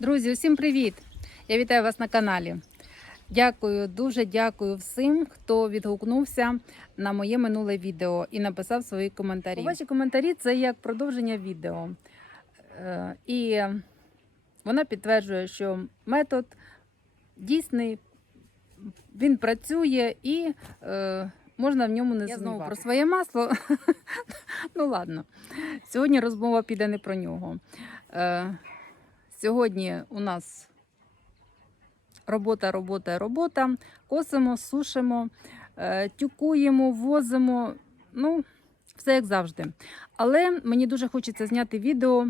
Друзі, усім привіт! Я вітаю вас на каналі. Дякую, дуже дякую всім, хто відгукнувся на моє минуле відео і написав свої коментарі. Ваші коментарі це як продовження відео. Е, І вона підтверджує, що метод дійсний, він працює і е, можна в ньому не Я знову знову про своє масло. ну ладно, сьогодні розмова піде не про нього. Сьогодні у нас робота, робота, робота. Косимо, сушимо, е, тюкуємо, возимо. Ну, все як завжди. Але мені дуже хочеться зняти відео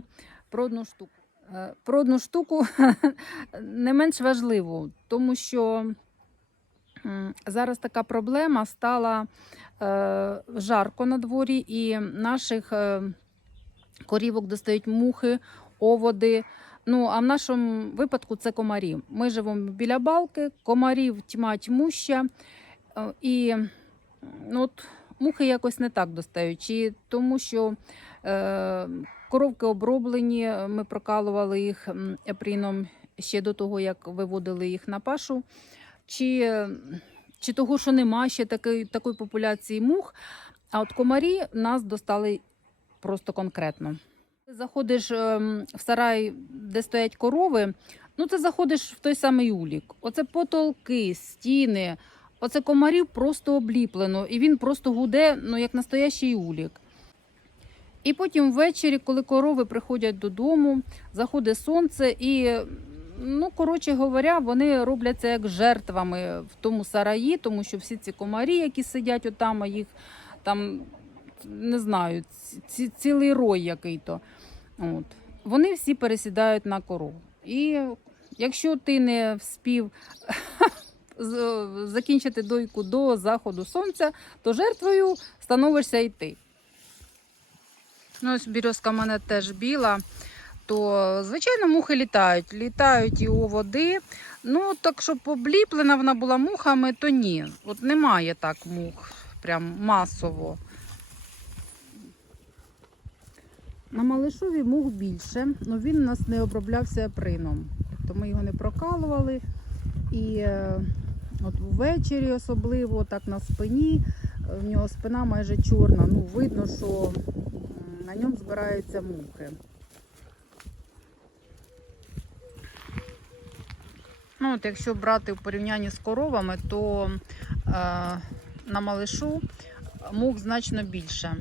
про одну штуку. Е, Про одну штуку не менш важливу, тому що зараз така проблема стала е, жарко на дворі, і наших корівок достають мухи, оводи. Ну, а в нашому випадку це комарі. Ми живемо біля балки, комарів тьма тьмуща, е, і ну, от, мухи якось не так достають. Тому що е, коровки оброблені, ми прокалували їх епріном ще до того, як виводили їх на пашу, чи, е, чи того, що нема ще такої, такої популяції мух. А от комарі нас достали просто конкретно. Заходиш ем, в сарай, де стоять корови, ну ти заходиш в той самий улік. Оце потолки, стіни, оце комарів просто обліплено, і він просто гуде, ну як настоящий улік. І потім ввечері, коли корови приходять додому, заходить сонце, і, ну, коротше говоря, вони робляться як жертвами в тому сараї, тому що всі ці комарі, які сидять отам, а їх там не знаю, ці, цілий рой який-то. От. Вони всі пересідають на корову. І якщо ти не вспів закінчити дойку до заходу сонця, то жертвою становишся і ти. Ну, ось бірьозка в мене теж біла, то, звичайно, мухи літають. Літають і у води. Ну, так, щоб обліплена вона була мухами, то ні. От немає так мух, прям масово. На малишові мух більше, але він у нас не оброблявся априном. Тобто ми його не прокалували. І е, от ввечері особливо, так на спині, е, в нього спина майже чорна. Ну, видно, що на ньому збираються мухи. Ну, от якщо брати в порівнянні з коровами, то е, на малишу мух значно більше.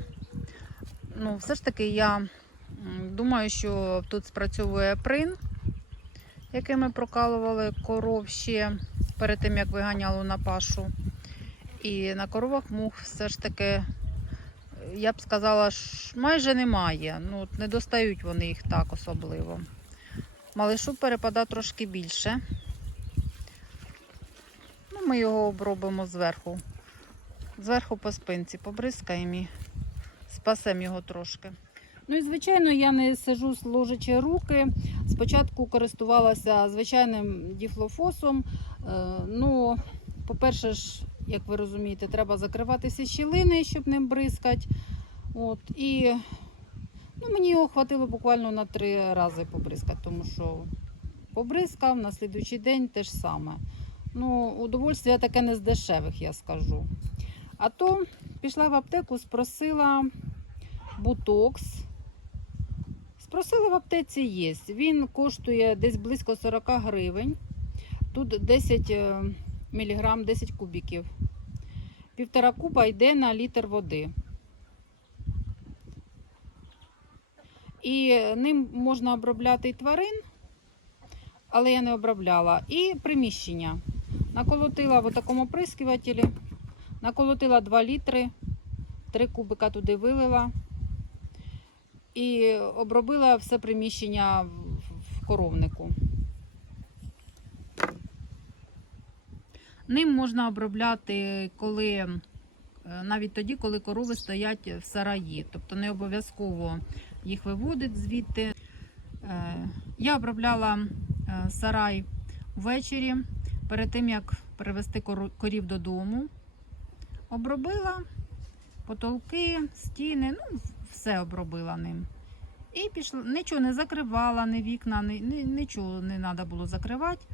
Ну, все ж таки, я думаю, що тут спрацьовує прин, який ми прокалували коров ще перед тим, як виганяли на пашу. І на коровах мух все ж таки, я б сказала, майже немає. Ну, не достають вони їх так особливо. Малишу перепада трошки більше. Ну, ми його обробимо зверху. Зверху по спинці побризкаємо і спасемо його трошки. Ну і звичайно, я не сижу сложачи руки. Спочатку користувалася звичайним діфлофосом. Е, Ну, по-перше, ж, як ви розумієте, треба закривати всі щілини, щоб ним бризкати. От, і ну, мені його хватило буквально на три рази побризкати, тому що побризкав на слідуючий день те ж саме. Ну, удовольствие таке не з дешевих, я скажу. А то пішла в аптеку, спросила бутокс. Спросила в аптеці є. Він коштує десь близько 40 гривень. Тут 10 е, міліграм, 10 кубіків. Півтора куба йде на літр води. І ним можна обробляти і тварин, але я не обробляла. І приміщення. Наколотила в такому прискивателі, наколотила 2 літри, 3 кубика туди вилила і обробила все приміщення в- коровнику. Ним можна обробляти, коли е, навіть тоді, коли корови стоять в сараї, тобто не обов'язково їх виводить звідти. Е, Я обробляла е, сарай ввечері перед тим, як привезти корів додому. Обробила потолки, стіни, ну, все обробила ним. І пішла, нічого не закривала, ні вікна, ні, ні, нічого не треба було закривати.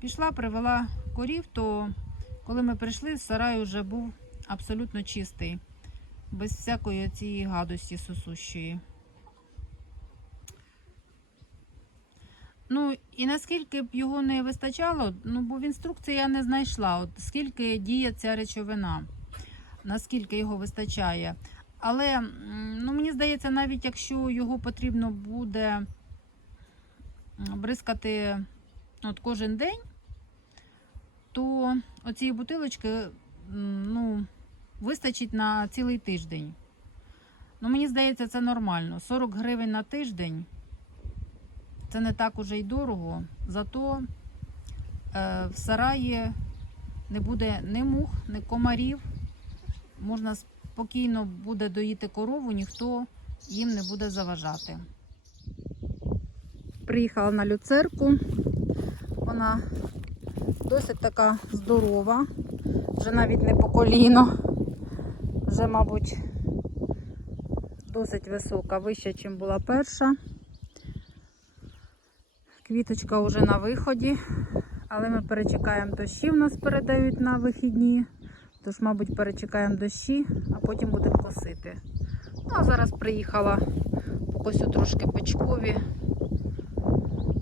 Пішла, привела корів, то коли ми прийшли, сарай вже був абсолютно чистий, без всякої цієї гадості сосущої. Ну, і наскільки б його не вистачало, ну бо в інструкції я не знайшла, от скільки діє ця речовина, наскільки його вистачає. Але ну, мені здається, навіть якщо його потрібно буде бризкати от кожен день, то оцієї бутилочки ну, вистачить на цілий тиждень. Ну, мені здається, це нормально. 40 гривень на тиждень це не так уже й дорого. Зато е, в сараї не буде ні мух, ні комарів. Можна спокійно буде доїти корову, ніхто їм не буде заважати. Приїхала на люцерку. Вона досить така здорова, вже навіть не по коліно, вже, мабуть, досить висока, вища, ніж була перша. Квіточка вже на виході, але ми перечекаємо дощі, в нас передають на вихідні. Тож, мабуть, перечекаємо дощі, а потім будемо косити. Ну, а зараз приїхала покосю трошки бичкові,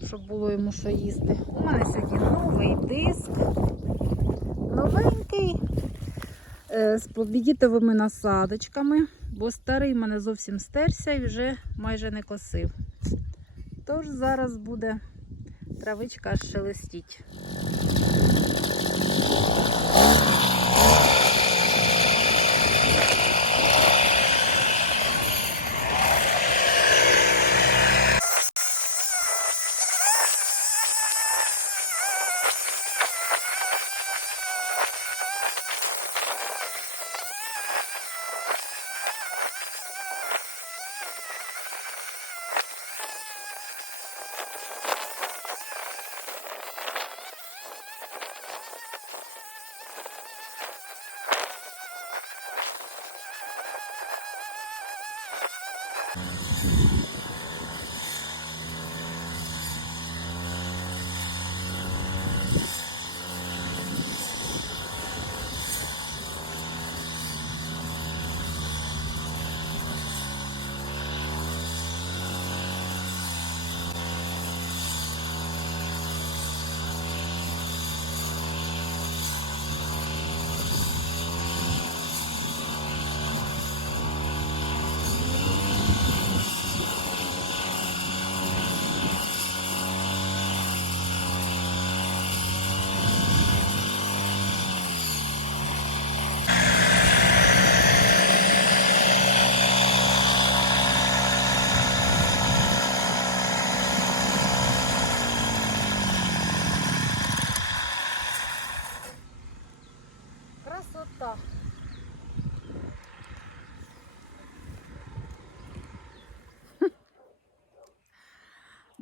щоб було йому що їсти. У мене сьогодні новий диск, новенький, е, з побігітовими насадочками, бо старий мене зовсім стерся і вже майже не косив. Тож зараз буде травичка шелестіть.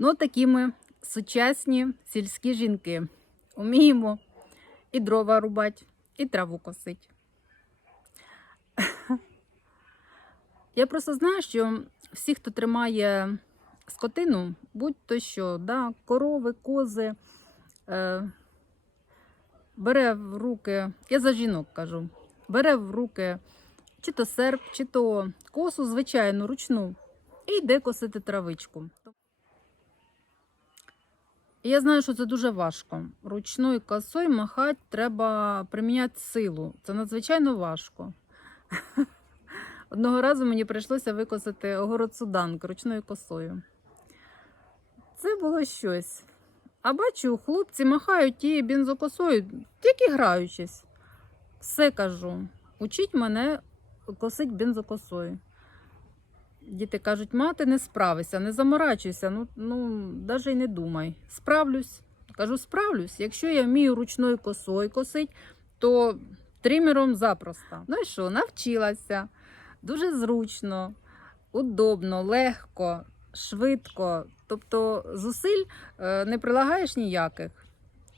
Ну, такі ми сучасні сільські жінки. Уміємо і дрова рубати, і траву косити. Я просто знаю, що всі, хто тримає скотину, будь-то що, да, корови, кози, е, бере в руки, я за жінок кажу, бере в руки чи то серп, чи то косу, звичайну, ручну, і йде косити травичку. Я знаю, що це дуже важко. Ручною косою махати треба приміняти силу. Це надзвичайно важко. Одного разу мені прийшлося викосити огород суданки ручною косою. Це було щось. А бачу, хлопці махають тією бензокосою, тільки граючись. Все кажу. Учіть мене косить бензокосою. Діти кажуть, мати, не справися, не заморачуйся, ну, ну навіть не думай. Справлюсь. Кажу, справлюсь. Якщо я вмію ручною косою косить, то тримером запросто. Ну і що, навчилася. Дуже зручно, удобно, легко, швидко. Тобто зусиль е, не прилагаєш ніяких.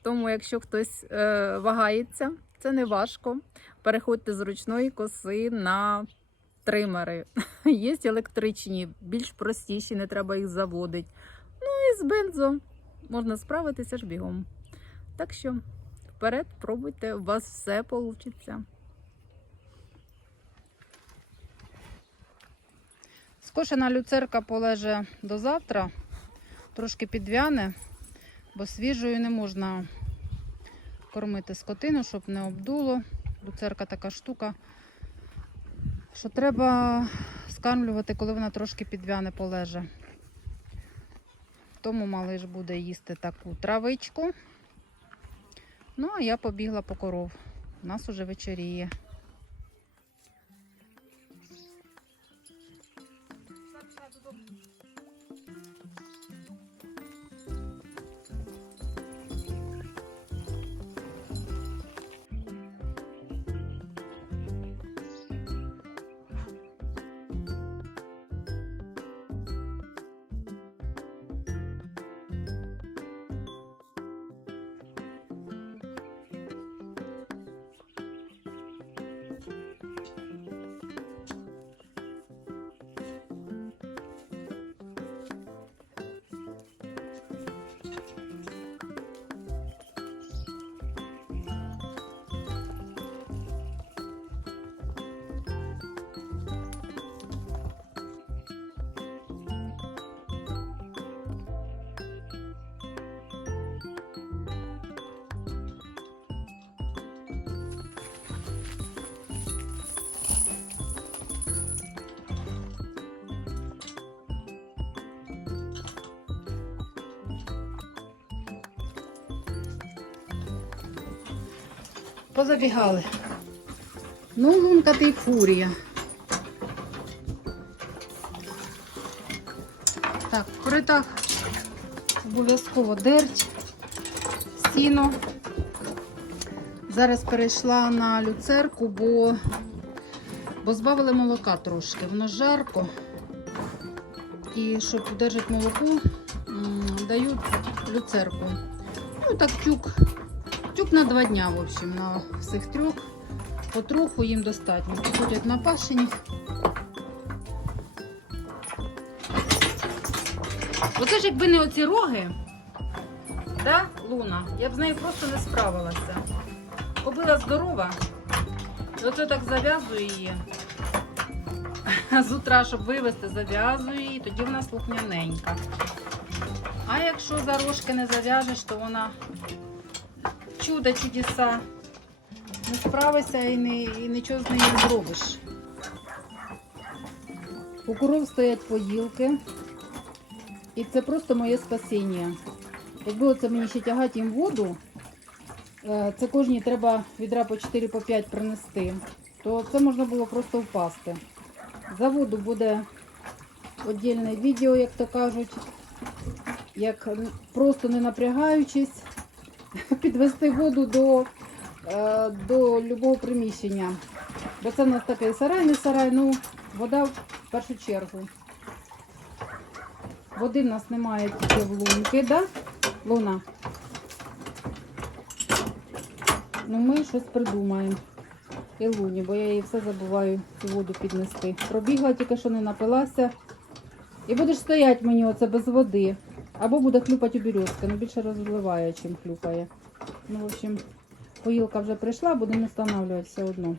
Тому, якщо хтось е, вагається, це не важко. Переходьте з ручної коси на тримери. Є електричні, більш простіші, не треба їх заводити. Ну і з бензо можна справитися ж бігом. Так що вперед, пробуйте, у вас все вийде. Скошена люцерка полеже до завтра, трошки підвяне, бо свіжою не можна кормити скотину, щоб не обдуло. Люцерка така штука, що треба скармлювати, коли вона трошки підвяне полеже. Тому малиш буде їсти таку травичку. Ну, а я побігла по коров. У нас уже вечеріє. Позабігали. Ну, лунка ти фурія. Так, в коритах обов'язково дерть, сіно. Зараз перейшла на люцерку, бо, бо збавили молока трошки. Воно жарко. І щоб удержати молоко, дають люцерку. Ну, так тюк На два дня, в общем, на всіх трьох. Потроху їм достатньо. Ходять на пашені. Оце ж якби не оці роги, да, Луна, я б з нею просто не справилася. Кобила здорова, і оце так зав'язую її. З утра, щоб вивезти, зав'язую її, тоді вона слухняненька. А якщо за рожки не зав'яжеш, то вона чудо чудеса. Не справишся і, не, і нічого з нею не зробиш. У коров стоять поїлки. І це просто моє спасіння. Якби оце мені ще тягати їм воду, е, це кожній треба відра по 4 по 5 принести, то це можна було просто впасти. За воду буде віддільне відео, як то кажуть, як просто не напрягаючись, підвести воду до, е, до любого приміщення. Бо це в нас такий сарай, не сарай, ну вода в першу чергу. Води в нас немає тільки в лунки, да? Луна. Ну ми щось придумаємо. І луні, бо я їй все забуваю цю воду піднести. Пробігла, тільки що не напилася. І будеш стояти мені оце без води. Або буде хлюпати у березки. але більше розливає, чим хлюпає. Ну, в общем, поїлка вже прийшла, будемо встановлювати все одно.